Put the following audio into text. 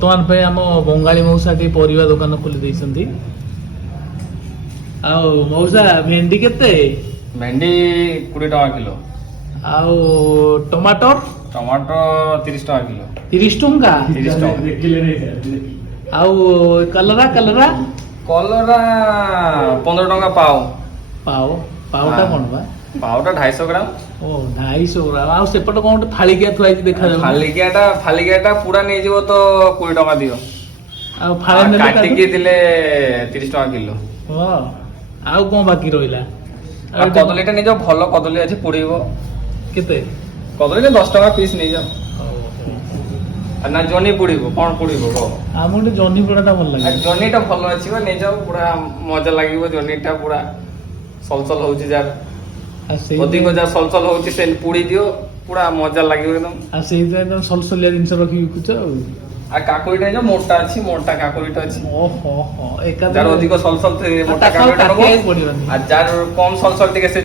ବର୍ତ୍ତମାନ ପାଇଁ ଆମ ବଙ୍ଗାଳୀ ମଉସା ଟିକେ ପରିବା ଦୋକାନ ଖୋଲି ଦେଇଛନ୍ତି। ଆଉ ମଉସା ଭେଣ୍ଡି କେତେ? ଭେଣ୍ଡି 20 ଟଙ୍କା କିଲୋ। ଆଉ ଟମାଟର? ଟମାଟୋ 30 ଟଙ୍କା କିଲୋ। 30 ଟଙ୍କା। 30 ଟଙ୍କା। ଆଉ କଲରା କଲରା? କଲରା 15 ଟଙ୍କା ପାଓ। ପାଉଟା କଣ ବା? ପାଓଟା 250 ଗ୍ରାମ। ଓ 250 ଗ୍ରାମ। ଆଉ ସେପଟେ କଣ ଗୋଟେ ଫାଳିକିଆ ଥୁଆ ହେଇଛି ଦେଖାଯାଉଛି। ଫାଲିକିଆଟା ପୁରା ନେଇଯିବ ତ 20 ଟଙ୍କା ଦିଅ। ଆଉ ଫାଳେ ନେଲେ କାଟିକି ଦେଲେ 30 ଟଙ୍କା କିଲୋ। ହଁ। ଆଉ କଣ ବାକି ରହିଲା? ଆଉ କଦଳୀଟା ନେଇଯାଅ, ଭଲ କଦଳୀ ଅଛି, ପୋଡିବ। କେତେ? କଦଳୀ 10 ଟଙ୍କା ପିସ୍ ନେଇଯାଅ। ନା ଜହ୍ନି ପୋଡିବ, କଣ ପୋଡିବ କହ? ଆମକୁ ଟିକେ ଜହ୍ନି ପୋଡାଟା ଭଲ ଲାଗେ। ଜହ୍ନିଟା ଭଲ ଅଛି ବା, ନେଇଯାଅ, ପୁରା ମଜା ଲାଗିବ। ଜହ୍ନିଟା ପୁରା ସଲସଲ ହଉଛି, ଯାର ଆଉ ସେଇ ଅଧିକ ଯାହା ସଲସଲ ହଉଛି ସେ ପୋଡି ଦିଅ, ପୁରା ମଜା ଲାଗିବ ଏକଦମ। ଆଉ ସେଇଥିପାଇଁ ତମେ ସଲସଲିଆ ଜିନିଷ ରଖି ବିକୁଛ ଆଉ। ଆଉ କାକୁଡିଟା ନେଇଯାଅ, ମୋଟା ଅଛି, ମୋଟା କାକୁଡିଟା ଅଛି। ଓହୋ ଯାର ଅଧିକ ସଲସଲ ମୋଟା ତାକୁ ଆଉ କାକୁଡିଟା ନବ, କାଟିବାକୁ ପଡିବନି। ଆଉ ଯାର କମ ସଲସଲ ଟିକେ ସେ